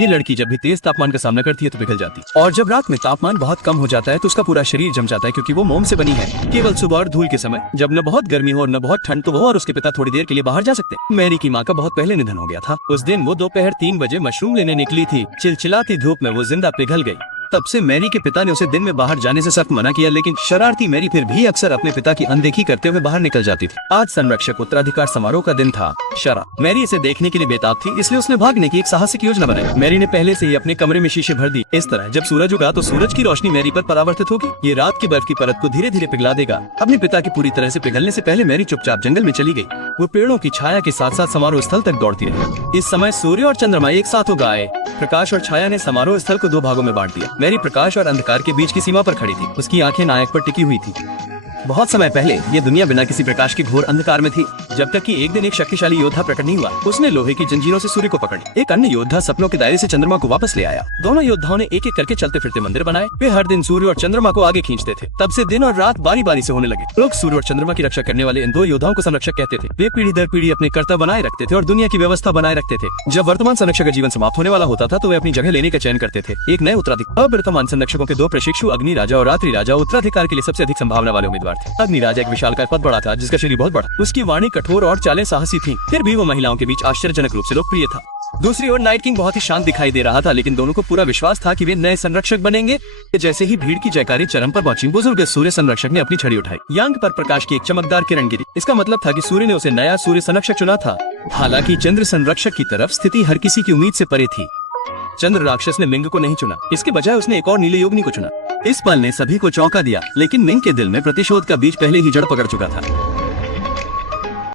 ये लड़की जब भी तेज तापमान का सामना करती है तो पिघल जाती है, और जब रात में तापमान बहुत कम हो जाता है तो उसका पूरा शरीर जम जाता है, क्योंकि वो मोम से बनी है। केवल सुबह और धूल के समय, जब न बहुत गर्मी हो और न बहुत ठंड, तो वो और उसके पिता थोड़ी देर के लिए बाहर जा सकते हैं। मैरी की माँ का बहुत पहले निधन हो गया था। उस दिन वो दोपहर 3 बजे मशरूम लेने निकली थी। चिलचिलाती धूप में वो जिंदा पिघल गई। तब से मैरी के पिता ने उसे दिन में बाहर जाने से सख्त मना किया, लेकिन शरारती मैरी फिर भी अक्सर अपने पिता की अनदेखी करते हुए बाहर निकल जाती थी। आज संरक्षक उत्तराधिकार समारोह का दिन था। मैरी इसे देखने के लिए बेताब थी, इसलिए उसने भागने की एक साहसिक योजना बनाई। मैरी ने पहले से ही अपने कमरे में शीशे भर दी। इस तरह जब सूरज उगा तो सूरज की रोशनी मैरी पर परावर्तित होगी। ये रात की बर्फ की परत को धीरे धीरे पिघला देगा। अपने पिता की पूरी तरह से पिघलने से पहले मैरी चुपचाप जंगल में चली गई। वो पेड़ों की छाया के साथ साथ समारोह स्थल तक दौड़ती रही। इस समय सूर्य और चंद्रमा एक साथ उग आए। प्रकाश और छाया ने समारोह स्थल को 2 भागों में बांट दिया। मैरी प्रकाश और अंधकार के बीच की सीमा पर खड़ी थी। उसकी आंखें नायक पर टिकी हुई थी। बहुत समय पहले ये दुनिया बिना किसी प्रकाश के घोर अंधकार में थी, जब तक कि एक दिन एक शक्तिशाली योद्धा प्रकट नहीं हुआ। उसने लोहे की जंजीरों से सूर्य को पकड़ी। एक अन्य योद्धा सपनों के दायरे से चंद्रमा को वापस ले आया। दोनों योद्धाओं ने एक एक करके चलते फिरते मंदिर बनाए। वे हर दिन सूर्य और चंद्रमा को आगे खींचते थे। तब से दिन और रात बारी बारी से होने लगे। लोग सूर्य और चंद्रमा की रक्षा करने वाले इन 2 योद्धाओं को संरक्षक कहते थे। वे पीढ़ी दर पीढ़ी अपने कर्तव्य बनाए रखते थे और दुनिया की व्यवस्था बनाए रखते थे। जब वर्तमान संरक्षक का जीवन समाप्त होने वाला होता था तो वे अपनी जगह लेने का चयन करते थे। एक नए उत्तराधिकारी। अब वर्तमान संरक्षकों के 2 प्रशिक्षु अग्नि राजा और रात्रि राजा उत्तराधिकार के लिए सबसे अधिक संभावना वाले उम्मीदवार थे। अग्नि राजा विशालकाय पद बड़ा था, जिसका शरीर बहुत बड़ा। उसकी वाणी कठोर और चालें साहसी थी। फिर भी वो महिलाओं के बीच आश्चर्यजनक रूप से लोकप्रिय था। दूसरी ओर नाइट किंग बहुत ही शांत दिखाई दे रहा था, लेकिन दोनों को पूरा विश्वास था कि वे नए संरक्षक बनेंगे। जैसे ही भीड़ की जयकारी चरम पर पहुंची, बुजुर्ग सूर्य संरक्षक ने अपनी छड़ी उठाई। यांग पर प्रकाश की एक चमकदार किरण गिरी। इसका मतलब था कि सूर्य ने उसे नया सूर्य संरक्षक चुना था। हालांकि चंद्र संरक्षक की तरफ स्थिति हर किसी की उम्मीद से परे थी। चंद्र राक्षस ने मिंग को नहीं चुना, इसके बजाय उसने एक और नीले योगिनी को चुना। इस पल ने सभी को चौंका दिया, लेकिन मिंग के दिल में प्रतिशोध का बीज पहले ही जड़ पकड़ चुका था।